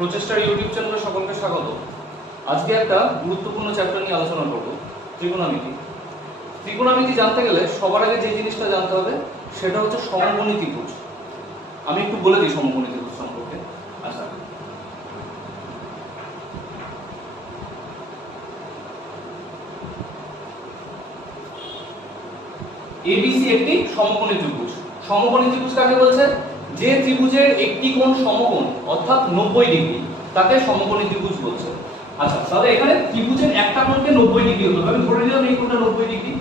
প্রচেষ্টার ইউটিউব চ্যানেলে সকলকে স্বাগত। আজকে একটা গুরুত্বপূর্ণ চ্যাপ্টার নিয়ে আলোচনা করব, ত্রিকোণমিতি। ত্রিকোণমিতি জানতে গেলে সবার আগে যে জিনিসটা জানতে হবে সেটা হচ্ছে সমকোণী ত্রিভুজ। আমি একটু বলে দিই সমকোণী ত্রিভুজ সম্পর্কে। আচ্ছা, এবিসি একটি সমকোণী ত্রিভুজ। সমকোণী ত্রিভুজ কাকে বলছে? যে ত্রিভুজের একটি কোণ সমকোণ অর্থাৎ 90 ডিগ্রি তাকে সমকোণী ত্রিভুজ বলছে। আচ্ছা, তাহলে এখানে ত্রিভুজের একটা কোণকে 90 ডিগ্রি হতে হবে। আমি ধরে নিলাম এই কোণটা 90 ডিগ্রি।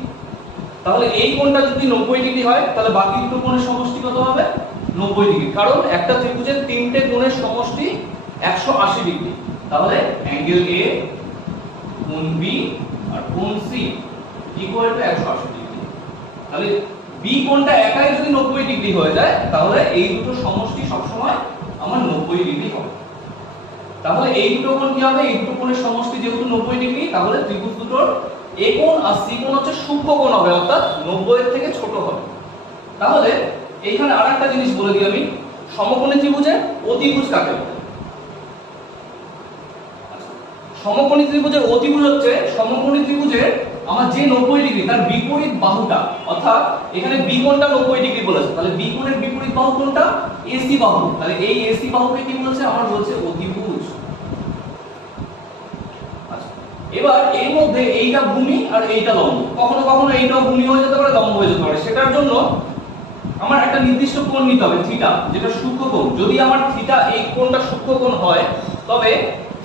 তাহলে এই কোণটা যদি 90 ডিগ্রি হয় তাহলে বাকি দুটো কোণের সমষ্টি কত হবে? 90 ডিগ্রি। কারণ একটা ত্রিভুজের তিনটে কোণের সমষ্টি 180 ডিগ্রি। তাহলে অ্যাঙ্গেল এ, কোণ বি আর কোণ সি ইকুয়াল টু 180 ডিগ্রি। তাহলে বি কোণটা একাই যদি 90 ডিগ্রি হয়ে যায় তাহলে এই দুটো সমষ্টি সবসময় আমার 90 ডিগ্রি হবে। তাহলে এই দুটো কোণ কি হবে? এই দুটো কোণের সমষ্টি যেহেতু 90 ডিগ্রি, তাহলে ত্রিভুজ দুটোর এ কোণ আর সি কোণ হচ্ছে সূক্ষ্ম কোণ হবে, অর্থাৎ 90 এর থেকে ছোট হবে। তাহলে এইখানে আরেকটা জিনিস বলে দিই আমি, সমকোণী ত্রিভুজের অতিভুজ কাকে বলে? সমকোণী ত্রিভুজের অতিভুজ হচ্ছে সমকোণী ত্রিভুজের আমার যে 90 ডিগ্রি তার বিপরীত বাহুটা, অর্থাৎ এখানে বি কোণটা 90 ডিগ্রি বলেছে, তাহলে বি কোণের বিপরীত বাহু কোনটা? এসি বাহু। তাহলে এই এসি বাহুকে কি বলছে? আমার বলছে অতিভুজ। আচ্ছা, এবার এর মধ্যে এইটা ভূমি আর এইটা লম্ব। কখনো কখনো এইটাও ভূমি হয়ে যেতে পারে, লম্ব হয়ে যেতে পারে। সেটার জন্য আমার একটা নির্দিষ্ট কোণ নিতে হবে, থিটা, যেটা সূক্ষ্ম কোণ। যদি আমার থিটা, এই কোণটা সূক্ষ্ম কোণ হয়, তবে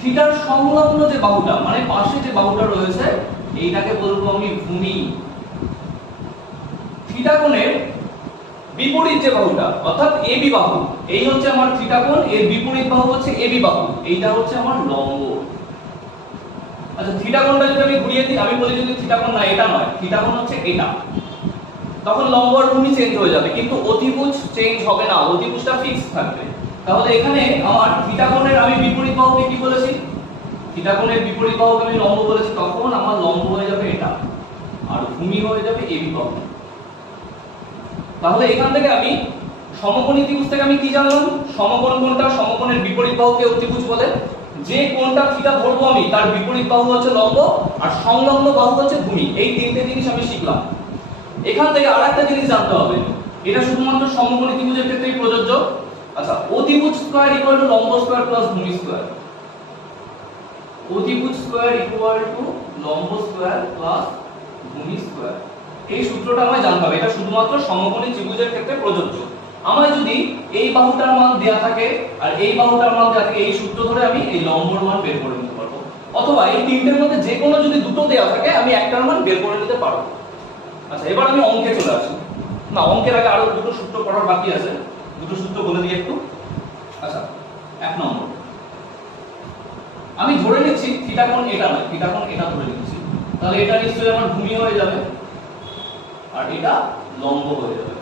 থিটার সংলগ্ন যে বাহুটা, মানে পাশে যে বাহুটা রয়েছে, এইটাকে বলবো আমি ভূমি। থিটা কোণের বিপরীত যে বাহুটা, অর্থাৎ এবি বাহু, এই হচ্ছে আমার থিটা কোণ, এর বিপরীত বাহু হচ্ছে এবি বাহু, এইটা হচ্ছে আমার লম্ব। আচ্ছা, থিটা কোণটা যদি আমি ঘুরিয়ে দিই, আমি বলি যদি থিটা কোণ না, এটা নয়, থিটা কোণ হচ্ছে এটা, তখন লম্ব আর ভূমি চেঞ্জ হয়ে যাবে, কিন্তু অতিভুজ চেঞ্জ হবে না, অতিভুজটা ফিক্স থাকবে। তাহলে এখানে আমার থিটা কোণের আমি বিপরীত বাহুকে কি বলেছি? থিটা কোণের বিপরীত বাহুকে আমি লম্ব বলেছি, তখন আমার লম্ব হয়ে যাবে এটা আর ভূমি হয়ে যাবে এবি বাহু। তাহলে এখান থেকে আমি সমকোণী ত্রিভুজ থেকে আমি কি জানলাম? সমকোণ কোণটা, সমকোণের বিপরীত বাহুকে অতিভুজ বলে। যে কোণটা থিটা ধরবো আমি, তার বিপরীত বাহু হচ্ছে লম্ব আর সংলগ্ন বাহু হচ্ছে ভূমি। এই তিনটে জিনিস আমি শিখলাম। এখান থেকে আরেকটা জিনিস জানতে হবে, এটা শুধুমাত্র সমকোণী ত্রিভুজের ক্ষেত্রেই প্রযোজ্য। আচ্ছা, অতিভুজ স্কয়ার ইকুয়াল টু লম্ব স্কয়ার প্লাস ভূমি স্কয়ার। অতিভুজ স্কয়ার ইকুয়াল টু লম্ব স্কয়ার প্লাস ভূমি স্কয়ার। এই সূত্রটা আমায় জানতে হবে। এটা শুধুমাত্র সমকোণী ত্রিভুজের ক্ষেত্রে প্রযোজ্য। আমায় যদি এই বাহুটার মান দেয়া থাকে আর এই বাহুটার মান দেয়া থাকে, এই সূত্র ধরে আমি এই লম্বর মান বের করে নিতে পারবো। অথবা এই তিনটের মধ্যে যে কোনো যদি দুটো দেয়া থাকে, আমি একটার মান বের করে নিতে পারবো। আচ্ছা, এবার আমি অঙ্কে চলে আসি। না, অঙ্কের আগে আরো দুটো সূত্র পড়ার বাকি আছে, দুটো সূত্র বলে দিই একটু। আচ্ছা, 1 নম্বর, আমি ধরে নিচ্ছি থিটা কোণ এটা নয়, থিটা কোণ এটা ধরে নিচ্ছি। তাহলে এটা নিশ্চয়ই আমার ভূমি হয়ে যাবে আর এটা লম্ব হয়ে যাবে।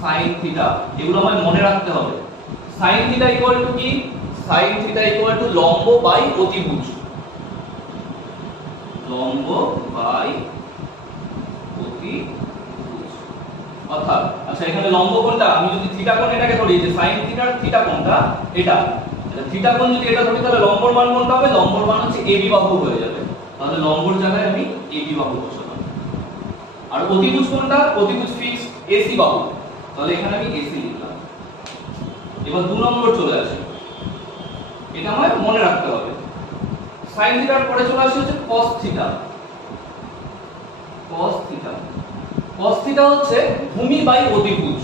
sin থিটা, এগুলো আমায় মনে রাখতে হবে। sin থিটা ইকুয়াল টু কি? sin থিটা ইকুয়াল টু লম্ব বাই অতিভুজ। লম্ব বাই অতিভুজ। অর্থাৎ, আচ্ছা, এখানে লম্ব কোণটা আমি যদি থিটা কোণ এটাকে ধরি, যে sin থিটার থিটা কোণটা এটা, থিটা কোণ যদি এটা ধরি তাহলে লম্বর মান কোনটা হবে? লম্বর মান হচ্ছে এবি বাহু হয়ে যাবে। তাহলে লম্বর জায়গায় আমি এবি বাহু বসালাম। আর অতিভুজ কোনটা? অতিভুজ ফিক্স এসি বাহু, তাহলে এখানে আমি এসি লিখলাম। এবার 2 নম্বর চলে আসে, এটা আমায় মনে রাখতে হবে। sin থিটার পরে চলে আসে হচ্ছে cos theta. cos theta, cos theta হচ্ছে ভূমি বাই অতিভুজ।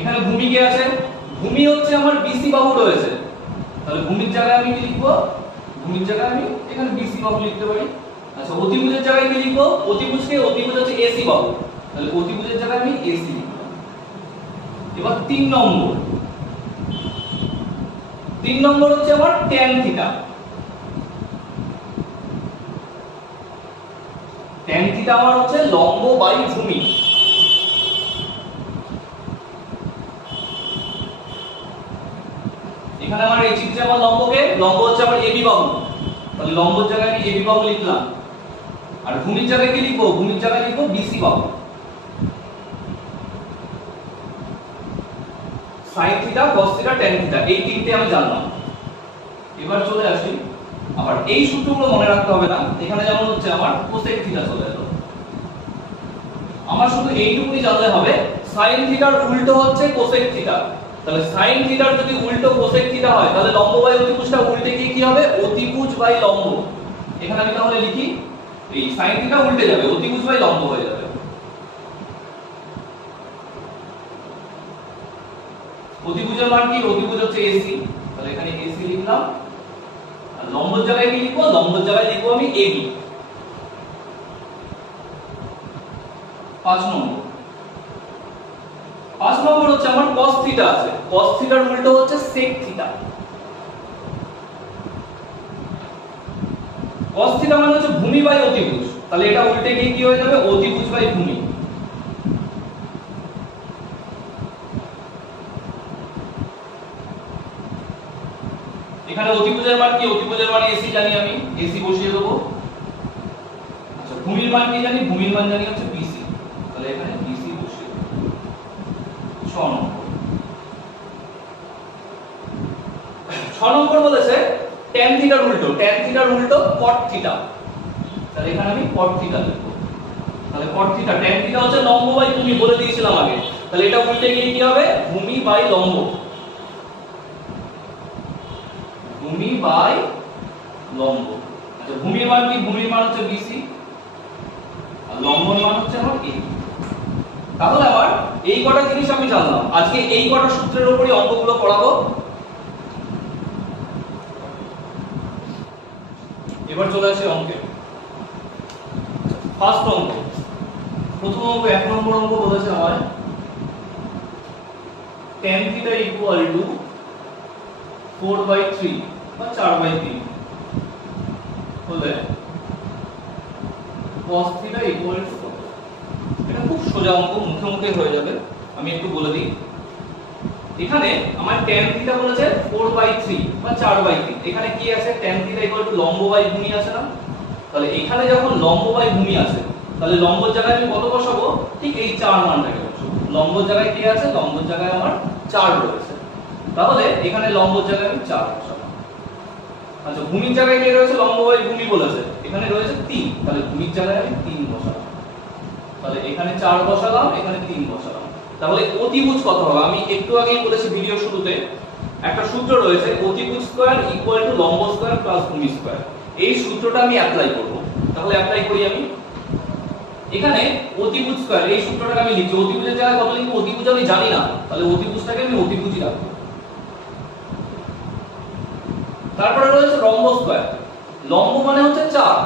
এখানে ভূমি কি আছে? ভূমি হচ্ছে আমার বিসি বাহু রয়েছে, তাহলে ভূমির জায়গায় আমি কি লিখবো? ভূমির জায়গায় আমি এখানে বিসি বাহু লিখতে পারি। আচ্ছা, অতিভুজের জায়গায় কি লিখবো? অতিভুজ হচ্ছে এসি বাহু, তাহলে অতিভুজের জায়গায় আমি এসি লিখলাম। এবার 3 নম্বর, 3 নম্বর হচ্ছে আমার tan থিটা। tan থিটা আমার হচ্ছে লম্ব বাই ভূমি। এখানে আমার এই চিত্রে আমার লম্ব হচ্ছে আমার এবি বাহু, তাহলে লম্বর জায়গায় আমি এবি বাহু লিখলাম। আর ভূমির জায়গায় কি লিখবো? ভূমির জায়গায় লিখবো বিসি পাবো। sin theta cos theta tan theta এই তিনটে আমি জানলাম। এবার চলে আসি, আবার এই সূত্রগুলো মনে রাখতে হবে না। এখানে যেমন হচ্ছে আমার cosec থিটা চলে এলো, আমার শুধু এইটুকুই জানলে হবে sin থিটার উল্টো হচ্ছে cosec থিটা। তাহলে sin থিটার যদি উল্টো cosec থিটা হয় তাহলে লম্ব বাই অতিভুজটা উল্টে গিয়ে কি হবে? অতিভুজ বাই লম্ব। এখানে আমি তাহলে লিখি এই sin থিটা উল্টে যাবে, অতিভুজ বাই লম্ব হয়ে যাবে। অতিভুজের মান কি? অতিভুজ হচ্ছে AC, তাহলে এখানে AC লিখলাম। আর লম্বর জায়গায় কি লিখবো? লম্বর জায়গায় লিখবো আমি AB। 5 নম্বর হচ্ছে আমার cos থিটা আছে, cos থিটার উল্টো হচ্ছে sec থিটা। cos থিটা মানে হচ্ছে ভূমি বাই অতিভুজ, তাহলে এটা উল্টে গিয়ে কি হয়ে যাবে? অতিভুজ বাই ভূমি। এখানে অতিভুজের মান কি? অতিভুজের মান AC জানি আমি, AC বসিয়ে দেবো। আচ্ছা, ভূমির মান কি জানি? ভূমির মান জানি হচ্ছে BC, তাহলে এখানে BC বসিয়ে দেবো। 6 নম্বর বলেছে tan থিটার উল্টো, tan থিটার উল্টো cot থিটা, তাহলে এখানে আমি cot থিটা লিখব। তাহলে cot থিটা, tan থিটা হচ্ছে লম্ব বাই ভূমি বলে দিয়েছিলাম আগে, তাহলে এটা উল্টে গিয়ে কি হবে? ভূমি বাই লম্ব, ভূমি বাই লম্ব। আচ্ছা, ভূমির মান কি? ভূমির মান হচ্ছে BC আর লম্বর মান হচ্ছে আমার AB। তাহলে আবার এই কটা জিনিস আমি জানলাম। আজকে এই কটা সূত্রের উপরই অঙ্কগুলো পড়াবো। এবার চলে আসি অঙ্কে। ফার্স্ট অঙ্ক, প্রথম অঙ্ক 1 নম্বর অঙ্ক বলেছে আমার tan থিটা ইকুয়াল টু 4/3 বা 4/3 হলে cos থিটা ইকুয়াল টু কত? এটা খুব সোজা অঙ্ক, মুখে মুখে হয়ে যাবে। আমি একটু বলে দিই, এখানে আমার tan থিটা বলেছে 4/3 বা 4/3। এখানে কি আছে? tan থিটা ইকুয়াল টু লম্ব বাই ভূমি আছে না? তাহলে এখানে যখন লম্ব বাই ভূমি আছে তাহলে লম্বর জায়গায় আমি কত বসাবো? ঠিক এই 4 মানটাকে বসাবো। লম্বর জায়গায় কি আছে? লম্বর জায়গায় আমার 4 রয়েছে, তাহলে এখানে লম্বর জায়গায় আমি 4 বসাবো। আচ্ছা, ভূমির জায়গায় কি রয়েছে? লম্ব বাই ভূমি বলেছে, এখানে রয়েছে 3, তাহলে ভূমির জায়গায় আমি 3 বসাবো। তাহলে এখানে 4 বসালাম, এখানে 3 বসালাম। তাহলে অতিভুজ কত হবে? আমি একটু আগেই বলেছি ভিডিও শুরুতে, একটা সূত্র রয়েছে অতিভুজ স্কয়ার ইকুয়াল টু লম্ব স্কয়ার প্লাস ভূমি স্কয়ার। এই সূত্রটা আমি অ্যাপ্লাই করব। তাহলে অ্যাপ্লাই করি আমি। এখানে অতিভুজ স্কয়ার এই সূত্রটাকে আমি লিখি, অতিভুজের জায়গায় কত লিখব? অতিভুজ আমি জানি না, তাহলে অতিভুজটাকে আমি অতিভুজই রাখবো। তারপরে রয়েছে লম্ব স্কয়ার, লম্ব মানে হচ্ছে 4,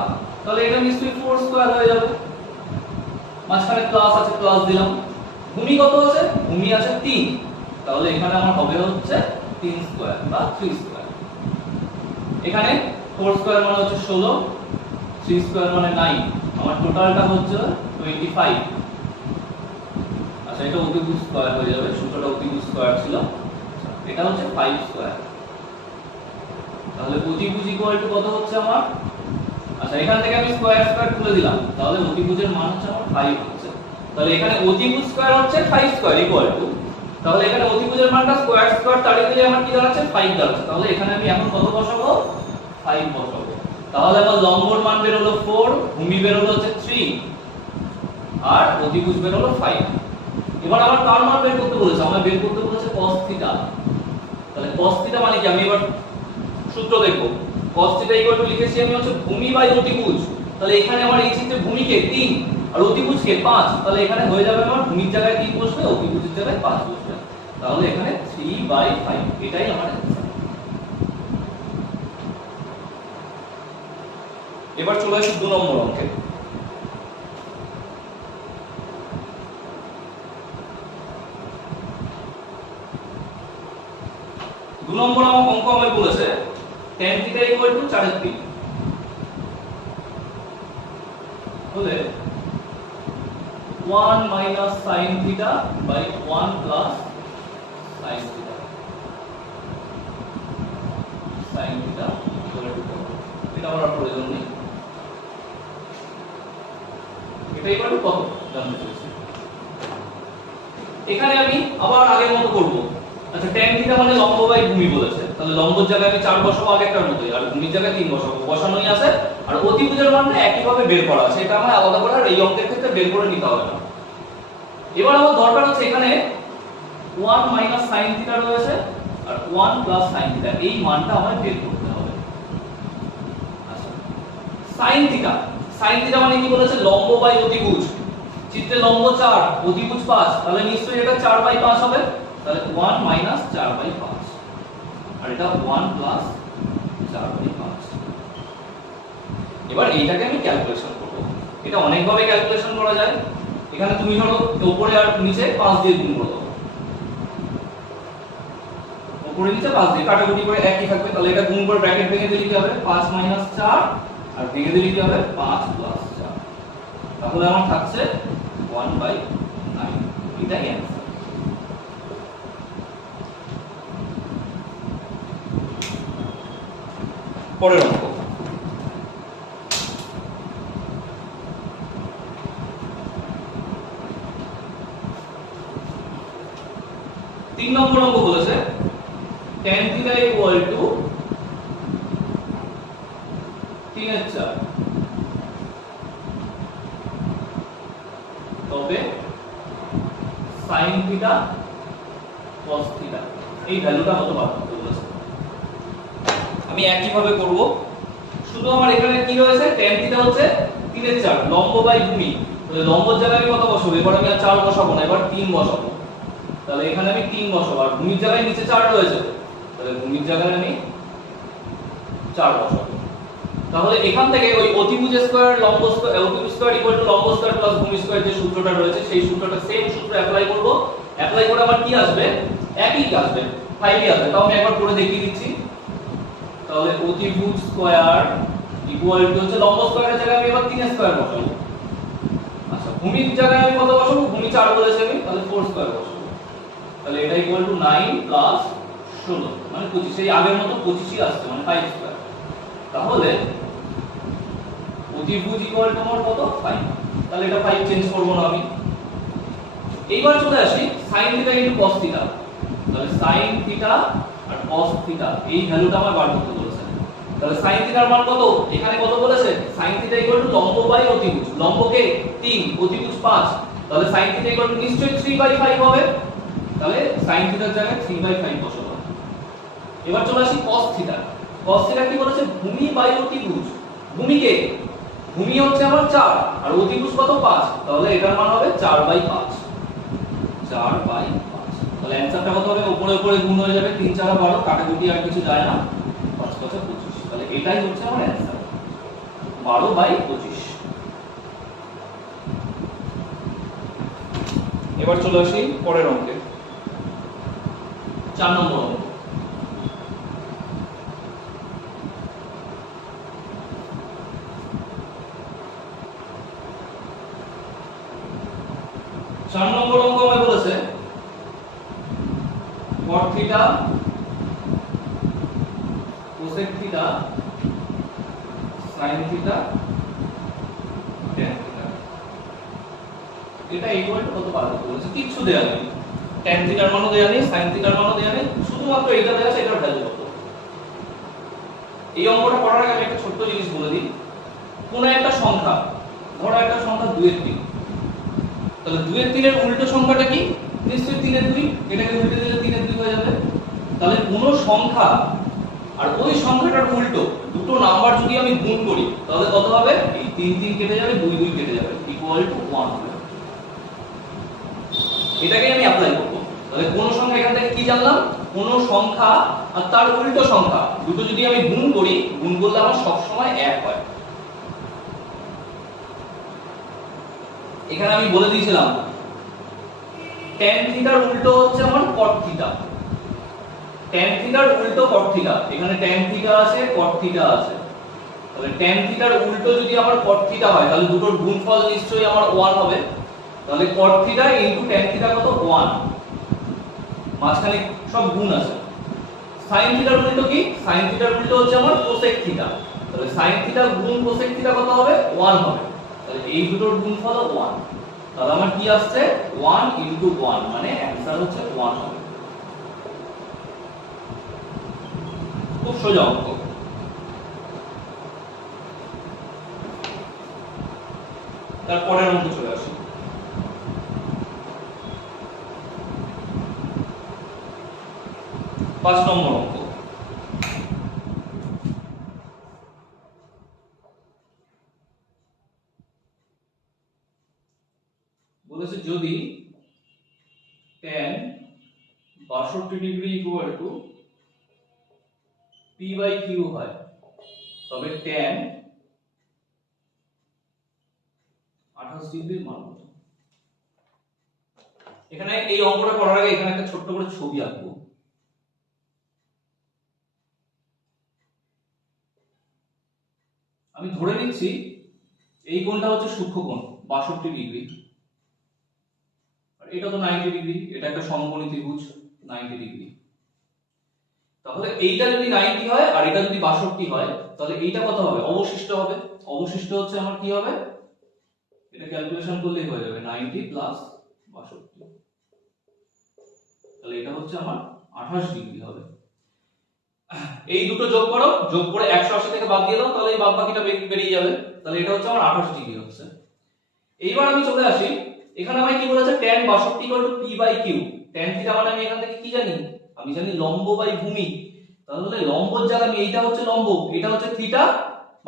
তাহলে এটা নিশ্চয়ই 4 স্কয়ার হয়ে যাবে। মাঝখানে প্লাস আছে, প্লাস দিলাম। ভূমি কত আছে? ভূমি আছে 3, তাহলে এখানে আমার হবে হচ্ছে 3 স্কয়ার বা 3 স্কয়ার। এখানে 4 স্কয়ার মানে হচ্ছে 16, 3 স্কয়ার মানে 9, আমার টোটালটা হচ্ছে 25। আচ্ছা, এটা অতিভুজ স্কয়ার হয়ে যাবে, সূত্রটা অতিভুজ স্কয়ার ছিল, এটা হচ্ছে 5 স্কয়ার। তাহলে অতিভুজ ইকুয়াল টু কত হচ্ছে আমার? আচ্ছা, এখান থেকে আমি স্কয়ার স্কয়ার তুলে দিলাম, তাহলে অতিভুজের মান হচ্ছে আমার 5 হচ্ছে। তাহলে এখানে অতিভুজ স্কয়ার হচ্ছে 5 স্কয়ার ইকুয়াল টু, তাহলে এখানে অতিভুজের মানটা স্কয়ার স্কয়ার তাড়িয়ে দিলে আমার কি দাঁড়াচ্ছে? 5 দাঁড়াচ্ছে। তাহলে এখানে আমি এখন কত বসাবো? 5 বসাবো। তাহলে আমার লম্বর মান বের হলো 4, ভূমি বের হলো হচ্ছে 3 আর অতিভুজ বের হলো 5। এবার আমার কার মান বের করতে বলেছে? আমার বের করতে বলেছে cos থিটা। তাহলে cos থিটা মানে কি? আমি এবার সূত্র দেখব। cos থিটা ইকুয়াল টু লিখেছি আমি হচ্ছে ভূমি বাই অতিভুজ। তাহলে এখানে আমার এই চিত্রে ভূমিকে 3 আর অতিভুজকে 5, তাহলে এখানে হয়ে যাবে আমার ভূমির জায়গায় 3 বসবে, অতিভুজের জায়গায় 5 বসবে। তাহলে এখানে 3/5, এটাই আমার অ্যানসার। এবার চলে আসি 2 নম্বর অঙ্কে। 2 নম্বর অঙ্ক আমায় বলেছে tan থিটা ইকুয়াল টু 4/3 হলে 1 minus sin theta by 1 plus sin theta. sin theta equal to, এটা আমার প্রয়োজন নেই। এটা ইকুয়াল টু কত জানতে চাইছি। এখানে আমি আবার আগের মতো করব। আচ্ছা tan থিটা মানে লম্ব বাই ভূমি বলেছে, তাহলে লম্বর জায়গায় আমি 4 বসাবো আগেরটার মতোই, আর ভূমির জায়গায় 3 বসাবো, বসানোই আছে। আর অতিভুজের মানটা একই ভাবে বের করা আছে, এটা আমার আলাদা করে আর এই অঙ্কের ক্ষেত্রে বের করে নিতে হবে না। এবার আমার দরকার হচ্ছে এখানে 1 মাইনাস sin থিটা রয়েছে আর 1 প্লাস sin থিটা, এই মানটা আমার বের করতে হবে। আচ্ছা sin থিটা মানে কি বলেছে, লম্ব বাই অতিভুজ। চিত্রে লম্ব 4, অতিভুজ 5, তাহলে নিশ্চয়ই এটা 4/5 হবে। তাহলে 1 মাইনাস 4/5 আর এটা 1 প্লাস 4/5। এবার এইটাকে আমি ক্যালকুলেশন করব। এটা অনেক ভাবে ক্যালকুলেশন করা যায়। এখানে তুমি ধরো উপরে আর নিচে 5 দিয়ে গুণ করো, উপরে নিচে 5 দিয়ে কাটাকুটি করে একই থাকবে। তাহলে এটা গুণ করে ব্র্যাকেট ভেঙে দিলে কি হবে, 5 মাইনাস 4 আর ভেঙে দিলে কি হবে, 5 প্লাস 4। তাহলে আমার থাকছে 1/9, এটাই অ্যানসার। পরের অঙ্ক, তিন নম্বর অঙ্ক বলেছে tan থিটা ইকুয়াল টু 3/4, তবে sin থিটা cos থিটা এই ভ্যালুটা কত পার্থক্য বলেছে। আমি একই ভাবে করব, শুধু আমার এখানে কি রয়েছে, tan থিটা হচ্ছে 3/4 লম্ব বাই ভূমি, তাহলে লম্বর জায়গায় আমি কত বসাবো, এবার আমি আর 4 বসাবো না, এবার 3 বসাবো। তাহলে এখানে আমি 3 বসাবো, আর ভূমির জায়গায় নিচে 4 রয়েছে, তাহলে ভূমির জায়গায় আমি 4 বসাবো। তাহলে এখান থেকে ওই অতিভুজ স্কয়ার লম্ব স্কয়ার, অতিভুজ স্কয়ার ইকুয়াল টু লম্ব স্কয়ার প্লাস ভূমি স্কয়ার যে সূত্রটা রয়েছে, সেই সূত্রটা সেম সূত্র অ্যাপ্লাই করব। অ্যাপ্লাই করে আমার কি আসবে, একই আসবে, 5ই আসবে। তাও আমি একবার করে দেখিয়ে দিচ্ছি। তাহলে অতিভুজ স্কয়ার ইকুয়াল টু হচ্ছে লম্ব স্কয়ারের জায়গায় আমি এবার 3 স্কয়ার বসাবো। আচ্ছা ভূমির জায়গায় আমি কত বসাবো, ভূমি 4 বলেছি আমি, তাহলে 4 স্কয়ার বসাবো। তাহলে এটা ইকুয়াল টু 9 প্লাস 16 মানে 25, এই আগের মতো 25ই আসছে, মানে 5 স্কয়ার। তাহলে অতিভুজ ইকুয়াল টু আমার কত, 5। তাহলে এটা 5 চেঞ্জ করব না আমি। এইবার চলে আসি sin theta into cos theta. তাহলে sin থিটা আর cos থিটা এই ভ্যালুটা আমার বার করতে বলেছে। তাহলে sin থিটার মান কত, এখানে কত বলেছে, sin থিটা ইকুয়াল টু লম্ব বাই অতিভুজ। লম্বকে 3, অতিভুজ 5, তাহলে sin থিটা ইকুয়াল টু নিশ্চয়ই 3/5 হবে। তাহলে sin থিটার জায়গায় 3/5 বসাবো। এবার চলে আসি cos থিটা। cos থিটা কি বলেছে, ভূমি বাই অতিভুজ। ভূমিকে, ভূমি হচ্ছে আমার 4 আর অতিভুজ কত, 5, তাহলে এটার মান হবে 4/5। 4/5, তাহলে অ্যানসারটা কত হবে, উপরে উপরে গুণ হয়ে যাবে, 3 4 12, কাটাকুটি আর কিছু যায় না, 5 5 25। তাহলে এটাই হচ্ছে আমার অ্যানসার, 12/25। এবার চলে আসি পরের অঙ্কে, 4 নম্বর অঙ্ক। চার নম্বর অঙ্ক আমায় বলেছে cot theta cosec theta sin theta tan theta, এটা ইকুয়াল টু কত পার্থক্য বলেছে, কিছু দেয়া নেই। tan থিটার মানও দেয়া নেই, sin থিটার মানও দেয়া নেই, শুধুমাত্র এটা দেয়া আছে, এটার ভ্যালু কত। এই অঙ্কটা করার আগে আমি একটা ছোট্ট জিনিস বলে দিই। কোন একটা সংখ্যা, ধরো একটা সংখ্যা 2 এর 3, তাহলে 2 এর 3 এর উল্টো সংখ্যাটা কি, নিশ্চয়ই 3 এর 2, এটাকে উল্টে দিলে 3 এর 2 হয়ে যাবে। তাহলে কোন সংখ্যা আর ওই সংখ্যাটার উল্টো দুটো নাম্বার যদি আমি গুণ করি, তাহলে কত হবে, এই 3 3 কেটে যাবে, 2 2 কেটে যাবে, ইকুয়াল টু 1 হবে। এটাকে আমি অ্যাপ্লাই করব। তাহলে কোন সংখ্যা, এখান থেকে কি জানলাম, কোন সংখ্যা আর তার উল্টো সংখ্যা দুটো যদি আমি গুণ করি, গুণ করলে আমার সব সময় 1 হয়। এখানে আমি বলে দিয়েছিলাম tan থিটার উল্টো হচ্ছে আমার cot থিটা। tan থিটার উল্টো cot থিটা, এখানে tan থিটা আছে, cot থিটা আছে। তাহলে tan থিটার উল্টো যদি আমার cot থিটা হয়, তাহলে দুটোর গুণফল নিশ্চয়ই আমার 1 হবে। তাহলে cot theta into tan theta কত, 1, মাঝখানে সব গুণ আছে। sin থিটার উল্টো কি, sin থিটার উল্টো হচ্ছে আমার cosec থিটা। তাহলে sin থিটা গুণ cosec থিটা কত হবে, 1 হবে। তাহলে এই দুটোর গুণফল 1, তাহলে আমার কি আসছে 1 × 1 মানে অ্যানসার হচ্ছে 1 হবে। খুব সোজা অঙ্ক। তারপরের অঙ্ক চলে আসি। পাঁচ নম্বর অঙ্ক। বলেছে যদি tan 62 degree equal to p/q হয় তবে tan 28 ডিগ্রির মান কত? এখানে এই অঙ্কটা করার আগে এখানে একটা ছোট্ট করে ছবি আঁকবো। আমি ধরে নিচ্ছি এই কোণটা হচ্ছে সূক্ষ্ম কোণ 62 ডিগ্রি, আর এটা তো 90 ডিগ্রি, এটা একটা সমকোণী ত্রিভুজ 90 ডিগ্রি। তাহলে এইটা যদি 90 হয় আর এটা যদি 62 হয় তাহলে এইটা কত হবে? অবশিষ্ট হবে। অবশিষ্ট হচ্ছে আমার কি হবে? এটা ক্যালকুলেশন করলেই হয়ে যাবে 90 প্লাস 62, তাহলে এটা হচ্ছে আমার 28 ডিগ্রি হবে। এই দুটো যোগ করো, যোগ করে 180 থেকে বাদ দিয়ে দাও, তাহলে এই বাদ বাকিটা বেরিয়ে যাবে। তাহলে এটা হচ্ছে আমার 28 ডিগ্রি হচ্ছে। এইবার আমি চলে আসি, এখানে আমি কি বলেছে tan 62 p/q। tan থিটা মানে আমি এখান থেকে কি জানি? আমি জানি লম্ব বাই ভূমি। তাহলে লম্বর জায়গা আমি এইটা হচ্ছে লম্ব, এটা হচ্ছে থিটা,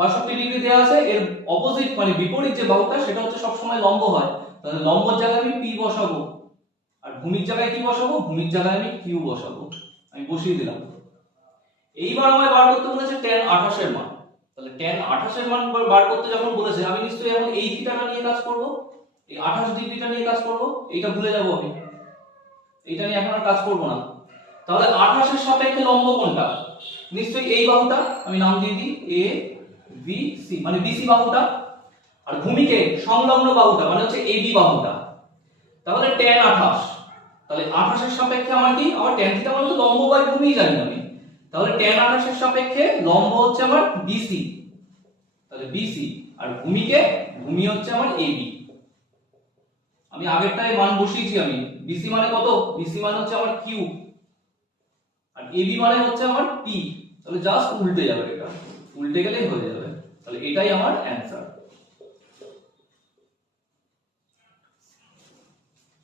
62 ডিগ্রি দেয়া আছে, এর অপোজিট মানে বিপরীত যে বাহুটা সেটা হচ্ছে সব সময় লম্ব হয়। তাহলে লম্বর জায়গায় আমি p বসাবো, আর ভূমির জায়গায় কি বসাবো? ভূমির জায়গায় আমি q বসাবো। আমি বসিয়ে দিলাম। এইবার আমায় বার করতে বলেছে tan 28 এর মান। তাহলে tan 28 এর মান বার করতে যখন বলেছে আমি নিশ্চয়ই এখন এই থিটাটা নিয়ে কাজ করব, এই 28 ডিগ্রিটা নিয়ে কাজ করব, এইটা ভুলে যাব আমি, এইটা নিয়ে এখন আর কাজ করব না। তাহলে 28 এর সাপেক্ষে লম্ব কোনটা? নিশ্চয়ই এই বাহুটা, আমি নাম দিয়ে দিই a b c মানে bc বাহুটা, আর ভূমিকে সংলগ্ন বাহুটা মানে হচ্ছে ab বাহুটা। তাহলে tan 28, তাহলে 28 এর সাপেক্ষে আমার কি? আমার tan থিটা মানে তো লম্ব বাই ভূমি জানি আমি। তাহলে tan 28 এর সাপেক্ষে লম্ব হচ্ছে আমার BC, তাহলে BC, আর ভূমি হচ্ছে আমার AB। আমি আগেরটায় মান বসিয়েছি আমি, BC মানে কত? BC মানে হচ্ছে আমার Q, আর AB মানে হচ্ছে আমার P। তাহলে জাস্ট উল্টে যাবে, এটা উল্টে গেলেই হয়ে যাবে। তাহলে এটাই আমার অ্যানসার।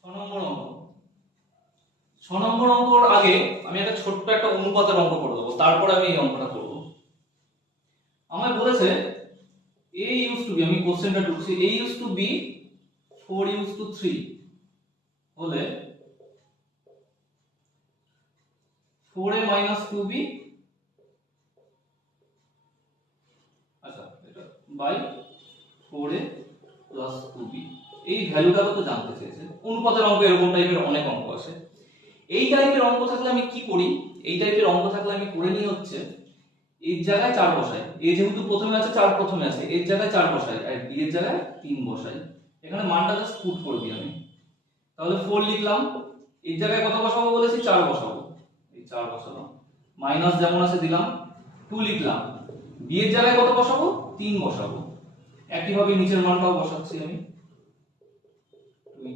6 নম্বর অঙ্ক। 6 নম্বর অঙ্কর আগে আমি একটা ছোট্ট একটা অনুপাতের অঙ্ক করে দেবো, তারপরে আমি এই অঙ্কটা করব। আমায় বলেছে a used to be, আমি কোশ্চেনটা ঢুকছি, a used to be 4:3 হলে 4a minus 2b, আচ্ছা এটা বাই 4a plus 2b, এই ভ্যালুটা তো জানতে চেয়েছে। অনুপাতের অঙ্ক এরকম টাইপের অনেক অঙ্ক আছে। এই টাইপের অঙ্ক থাকলে আমি কি করি? এই টাইপের অঙ্ক থাকলে আমি করে নিই হচ্ছে এর জায়গায় 4 বসাই, এ যেহেতু প্রথমে আছে 4 প্রথমে আছে, এর জায়গায় 4 বসাই আর বি এর জায়গায় 3 বসাই। এখানে মানটা জাস্ট পুট করে দিই আমি। তাহলে 4 লিখলাম, এর জায়গায় কত বসাবো বলেছি? 4 বসাবো, এই 4 বসালাম, মাইনাস যেমন আছে দিলাম, 2 লিখলাম, বি এর জায়গায় কত বসাবো? 3 বসাবো। একই ভাবে নিচের মানটাও বসাচ্ছি আমি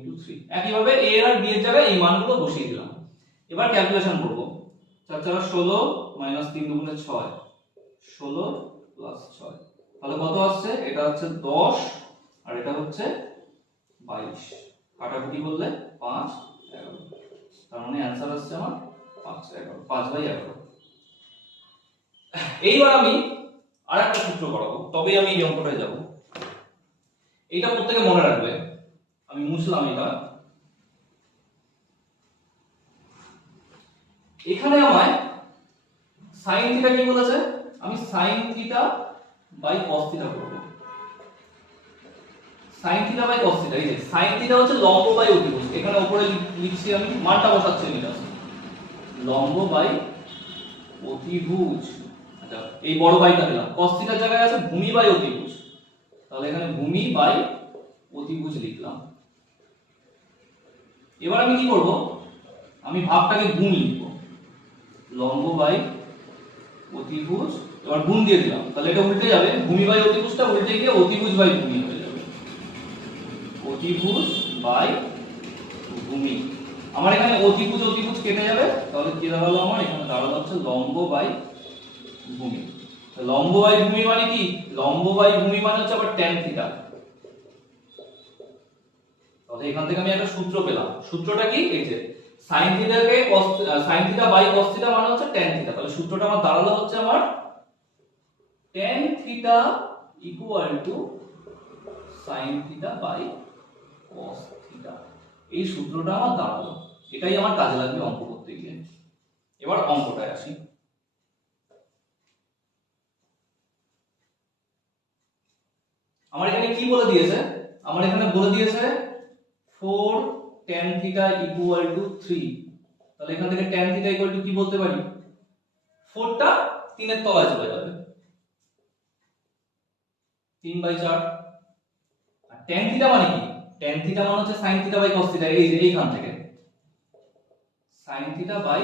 2 * 3। একই ভাবে a আর b এর জায়গায় এই মানগুলো বসিয়ে দিলাম। এবার ক্যালকুলেশন করব। 4 × 4 = 16 - 3 × 2 = 6, 16 + 6, তাহলে কত আসছে? এটা হচ্ছে 10 আর এটা হচ্ছে 22, কাটাকুটি করলে 5 11, তার মানে অ্যানসার আসছে আমার 5/11। এইবার আমি আরেকটা সূত্র করাবো, তবেই আমি এই অঙ্কটায় যাব। এইটা প্রত্যেকে মনে রাখবে। আমি মুছলাম এটা। এখানে আমায় sin থিটা কি বলেছে? আমি sin theta by cos theta করব। sin theta by cos theta, এই যে sin থিটা হচ্ছে লম্ব বাই অতিভুজ, এখানে উপরে লিখছি আমি, মানটা বসাচ্ছি আমি জাস্ট, লম্ব বাই অতিভুজ। আচ্ছা এই বড় বাইটা দিলাম, cos থিটার জায়গায় আছে ভূমি বাই অতিভুজ, তাহলে এখানে ভূমি বাই অতিভুজ লিখলাম। এবার আমি কি করব? আমি ভাগটাকে গুণ লিখব, লম্ব বাই অতিভুজ, এবার গুণ দিয়ে দিলাম, তাহলে এটা উল্টে যাবে, ভূমি বাই অতিভুজটা উল্টে গিয়ে অতিভুজ বাই ভূমি হয়ে যাবে। অতিভুজ বাই ভূমি। আমার এখানে অতিভুজ কেটে যাবে, তাহলে কি দাঁড়ালো আমার এখানে দাঁড়ালো হচ্ছে লম্ব বাই ভূমি। লম্ব বাই ভূমি মানে কি? লম্ব বাই ভূমি মানে হচ্ছে আবার tan থিটা। তাহলে এখান থেকে আমি একটা সূত্র পেলাম। সূত্রটা কি? এই যে sin থিটাকে sin theta by cos theta মানে হচ্ছে tan থিটা। তাহলে সূত্রটা আমার দাঁড়ালো হচ্ছে আমার tan theta equal to sin theta by cos theta. এই সূত্রটা আমার দাঁড়ালো। এটাই আমার কাজে লাগবে অঙ্ক করতে গিয়ে। এবার অঙ্কটায় আসি। আমার এখানে কি বলে দিয়েছে? আমার এখানে বলে দিয়েছে 4 tan থিটা ইকুয়াল টু 3। তাহলে এখান থেকে tan থিটা ইকুয়াল টু কি বলতে পারি? 4টা 3 এর তলায় চলে যাবে, 3/4। আর tan থিটা মানে কি? tan থিটা মানে হচ্ছে sin theta by cos theta. এই যে এইখান থেকে sin theta by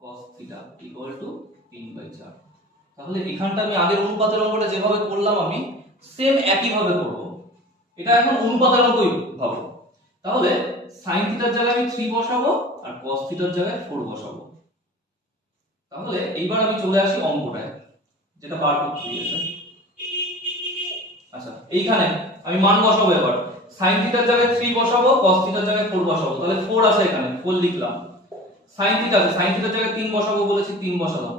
cos theta equal to 3/4। তাহলে এখানটা আমি আগের অনুপাতের অঙ্কটা যেভাবে করলাম আমি সেম একই ভাবে করব। এটা এখন অনুপাতের অঙ্কই ভাবো। তাহলে sin থিটার জায়গায় আমি 3 বসাবো আর cos থিটার জায়গায় 4 বসাবো। তাহলে এইবার আমি চলে আসি অঙ্কটায় যেটা বার করতে দিয়েছে। আচ্ছা, এইখানে আমি মান বসাবো। এবার sin থিটার জায়গায় 3 বসাবো, cos থিটার জায়গায় 4 বসাবো। তাহলে 4 আছে এখানে, 4 লিখলাম। sin থিটা আছে, sin থিটার জায়গায় 3 বসাবো বলেছি, 3 বসালাম।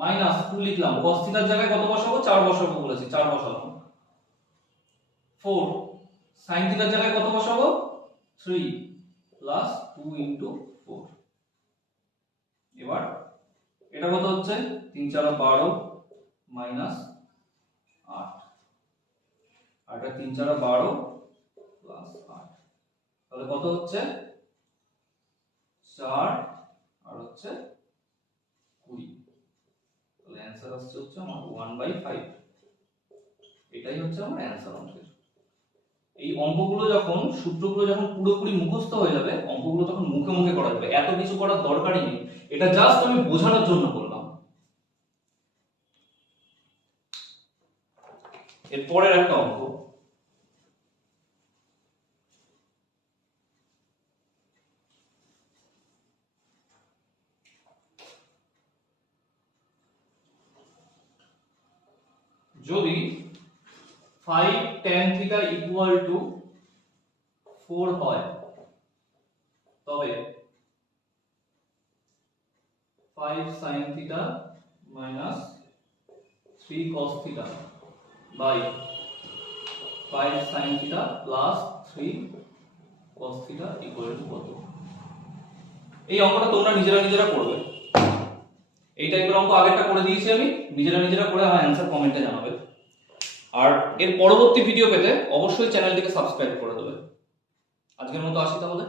মাইনাস 2 লিখলাম। cos থিটার জায়গায় কত বসাবো? 4 বসাবো বলেছি, 4 বসালাম। 4 sin থিটার জায়গায় কত বসাবো? 3 প্লাস 2 ইনটু 4। এবার এটা কত হচ্ছে? 3 4 12 মাইনাস 8। আর এটা 3 4 12 প্লাস 8। তাহলে কত হচ্ছে? 4 আর হচ্ছে 20। তাহলে অ্যানসার আসছে হচ্ছে আমার 1/5। এটাই হচ্ছে আমার অ্যানসার অঙ্কের। এই অঙ্কগুলো যখন, সূত্রগুলো যখন পুরোপুরি মুখস্থ হয়ে যাবে, অঙ্কগুলো তখন মুখে মুখে করা যাবে। এত কিছু করার দরকারই নেই। এটা জাস্ট আমি বোঝানোর জন্য করলাম। এর পরের একটা অঙ্ক, যদি 5 tan থিটা ইকুয়াল টু 4 হয়, তবে 5 sin theta minus 3 cos theta by 5 sin theta plus 3 cos theta equal to কত? এই অঙ্কটা তোমরা নিজেরা করবে। এই টাইপের অঙ্ক আগেরটা করে দিয়েছি আমি, নিজেরা করে আমার অ্যানসার কমেন্টে জানাবে। আর এর পরবর্তী ভিডিও পেতে অবশ্যই চ্যানেলটিকে সাবস্ক্রাইব করে দেবে। আজকের মতো আসি তাহলে।